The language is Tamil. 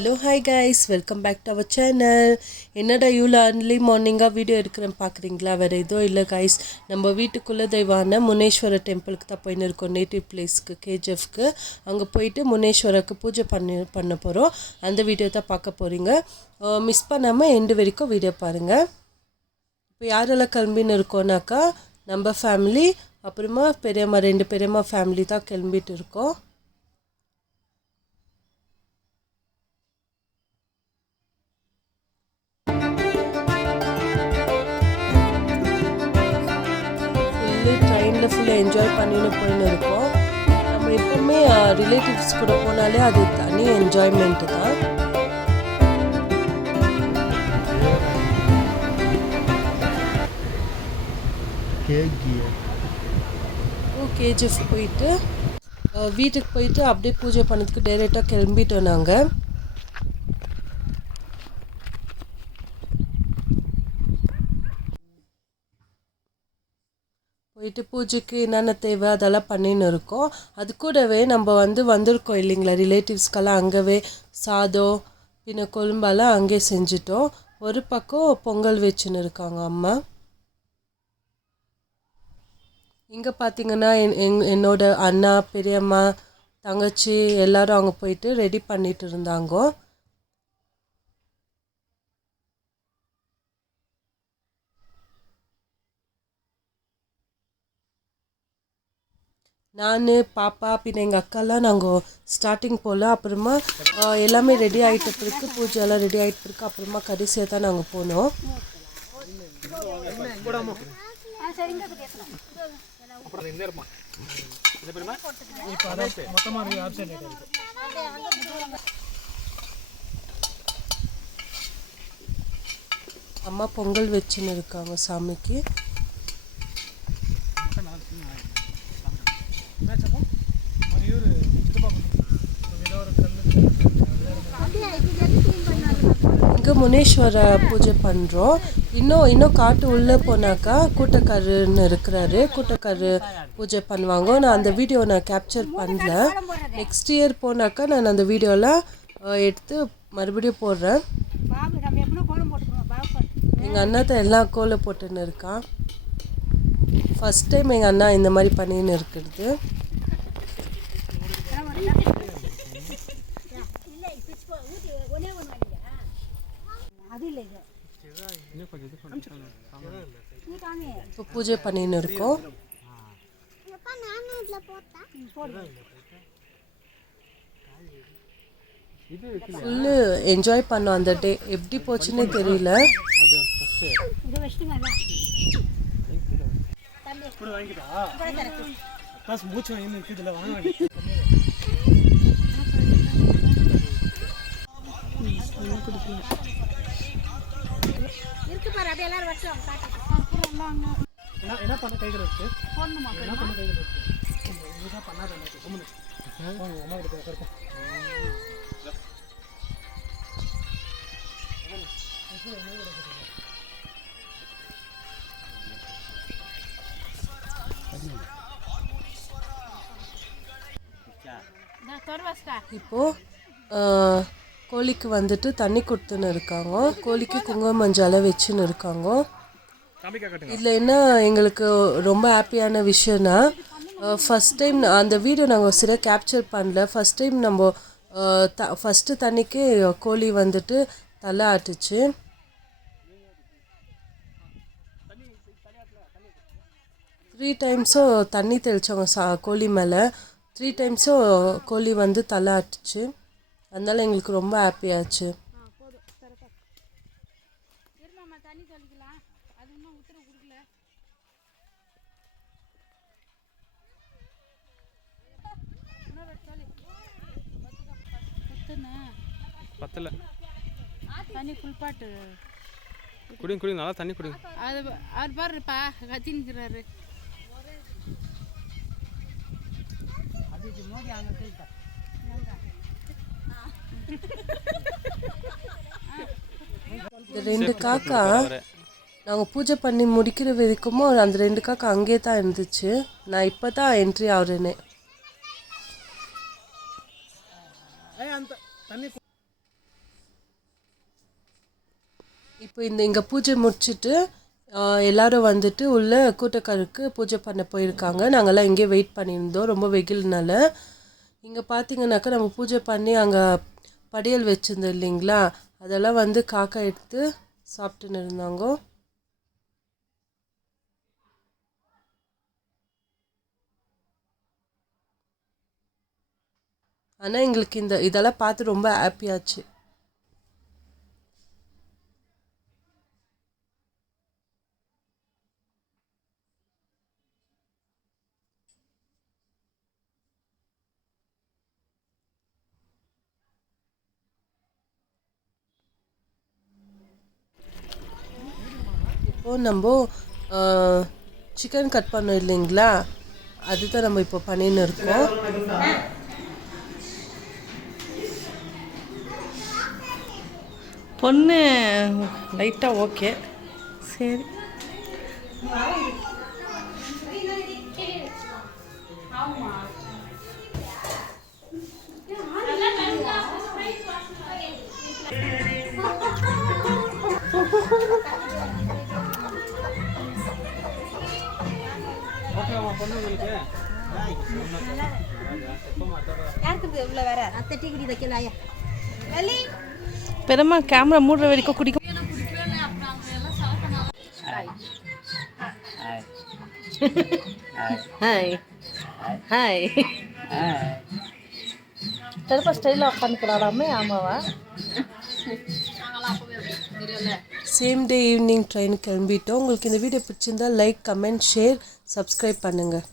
Hello hi guys, welcome back to our channel. என்னடா இவ்வளோ அர்லி மார்னிங்காக வீடியோ எடுக்கிறேன் பார்க்குறீங்களா? வேறு எதுவும் இல்லை கைஸ், நம்ம வீட்டுக்குள்ளே தெய்வான முனேஸ்வரர் டெம்பிளுக்கு தான் போயின்னு இருக்கோம், நேட்டிவ் பிளேஸ்க்கு கேஜிஎஃப்க்கு. அங்கே போயிட்டு முனேஸ்வரருக்கு பூஜை பண்ண போகிறோம். அந்த வீடியோ தான் பார்க்க போகிறீங்க. மிஸ் பண்ணாமல் எண்டு வரைக்கும் வீடியோ பாருங்கள். இப்போ யாரெல்லாம் கிளம்பின்னு இருக்கோன்னாக்கா நம்ம ஃபேமிலி, அப்புறமா பெரியம்மா 2 பெரியம்மா ஃபேமிலி தான் கிளம்பிட்டு இருக்கோம். ட்ரெயினில் ஃபுல்லாக என்ஜாய் பண்ணின்னு போயின்னு இருக்கோம். நம்ம எப்போவுமே ரிலேட்டிவ்ஸ் கூட போனாலே அது தனி என்ஜாய்மெண்ட்டு தான். கேஜிஎஃப் போயிட்டு வீட்டுக்கு போயிட்டு அப்படியே பூஜை பண்ணதுக்கு டைரெக்டாக கிளம்பிட்டோம் நாங்கள். போயிட்டு பூஜைக்கு என்னென்ன தேவை அதெல்லாம் பண்ணின்னு இருக்கோம். அது கூடவே நம்ம வந்திருக்கோம் இல்லைங்களா ரிலேட்டிவ்ஸ்க்கெல்லாம். அங்கேவே சாதம் பின்ன கொழும்பெல்லாம் அங்கே செஞ்சிட்டோம். ஒரு பக்கம் பொங்கல் வச்சுன்னு இருக்காங்க அம்மா. இங்கே பார்த்தீங்கன்னா என்னோட அண்ணா, பெரியம்மா, தங்கச்சி எல்லோரும் அங்கே போயிட்டு ரெடி பண்ணிட்டு இருந்தாங்க. நான், பாப்பா பின்ன எங்கள் அக்காலாம் நாங்கள் ஸ்டார்டிங் போல். அப்புறமா எல்லாமே ரெடி ஆகிட்ட பிறகு, பூஜையெல்லாம் ரெடி ஆகிட்ட பிறகு அப்புறமா கடைசியாக தான் நாங்கள் போனோம். அம்மா பொங்கல் வச்சுன்னு இருக்காங்க சாமிக்கு. இங்கே முனேஸ்வர பூஜை பண்ணுறோம். இன்னும் காட்டு உள்ளே போனாக்கா கூட்டக்காரன்னு இருக்கிறாரு, கூட்டக்காரு பூஜை பண்ணுவாங்க. நான் அந்த வீடியோ கேப்சர் பண்ணல. நெக்ஸ்ட் இயர் போனாக்கா நான் அந்த வீடியோலாம் எடுத்து மறுபடியும் போடுறேன். எங்கள் அண்ணா தான் எல்லாம் கோலை போட்டுன்னு இருக்கான். ஃபஸ்ட் டைம் எங்கள் அண்ணா இந்த மாதிரி பண்ணின்னு இருக்கிறது. இப்போ பூஜை பண்ணின்னு இருக்கோம். ஃபுல்லு என்ஜாய் பண்ணோம். அந்த டே எப்படி போச்சுன்னே தெரியல. என்ன பண்ண கைகள் வச்சு என்ன பண்ண கைகள் வச்சு இதுதான் பண்ணாத அம்மா கிட்ட இருக்கும். இப்போ கோழிக்கு தண்ணி கொடுத்துன்னு இருக்காங்க. கோழிக்கு குங்குமம் மஞ்சள் வச்சுன்னு இருக்காங்க. இதில் என்ன எங்களுக்கு ரொம்ப ஹாப்பியான விஷயம்னா, ஃபஸ்ட் டைம் அந்த வீடியோ நாங்கள் சரியாக கேப்சர் பண்ணல. ஃபஸ்ட் டைம் நம்ம ஃபஸ்ட்டு தண்ணிக்கு கோழி தலை ஆட்டுச்சு. த்ரீ டைம்ஸும் தண்ணி தெளித்தவங்க கோழி மேலே. 3 டைம்ஸும் கோழி தலை ஆட்டுச்சு. அதனால எங்களுக்கு ரொம்ப ஹாப்பியாச்சு. பத்தல தண்ணி ஃபுல் பாட்டு குடிங்க நல்லா தண்ணி குடிங்க. அது அவர் பாருப்பா கத்தின்னுக்கிறாரு. இந்த 2 காக்கா நாங்கள் பூஜை பண்ணி முடிக்கிற வரைக்கும் அந்த 2 காக்கா அங்கே தான் இருந்துச்சு. நான் இப்போ தான் என்ட்ரி ஆகுறேனே. இப்போ இங்கே பூஜை முடிச்சுட்டு எல்லாரும் வந்துட்டு உள்ள கூட்டக்காருக்கு பூஜை பண்ண போயிருக்காங்க. நாங்கள்லாம் இங்கே வெயிட் பண்ணியிருந்தோம் ரொம்ப வெயில்னால. இங்கே பார்த்தீங்கன்னாக்கா நம்ம பூஜை பண்ணி அங்கே படையல் வச்சுருந்தோம் இல்லைங்களா, அதெல்லாம் வந்து காக்கா எடுத்து சாப்பிட்டுன்னு இருந்தாங்க. ஆனால் எங்களுக்கு இதெல்லாம் பார்த்து ரொம்ப ஹாப்பியாச்சு. இப்போது நம்ம சிக்கன் கட் பண்ணோம் இல்லைங்களா, அதுதான் நம்ம இப்போ பண்ணின்னு இருக்கோம். பொண்ணு லைட்டாக ஓகே. சரி ஓகேவா பொண்ணு உங்களுக்கு பெருமா கேமரா மூடுற வரைக்கும் குடிக்கும். ஹாய் ஹாய் பெருமா ஸ்டைலாக உட்காந்துக்கிறாடாமே. ஆமாவா? சேம் டே ஈவினிங் ட்ரெயின் கிளம்பிட்டோம். உங்களுக்கு இந்த வீடியோ பிடிச்சிருந்தா லைக், கமெண்ட், ஷேர், சப்ஸ்கிரைப் பண்ணுங்கள்.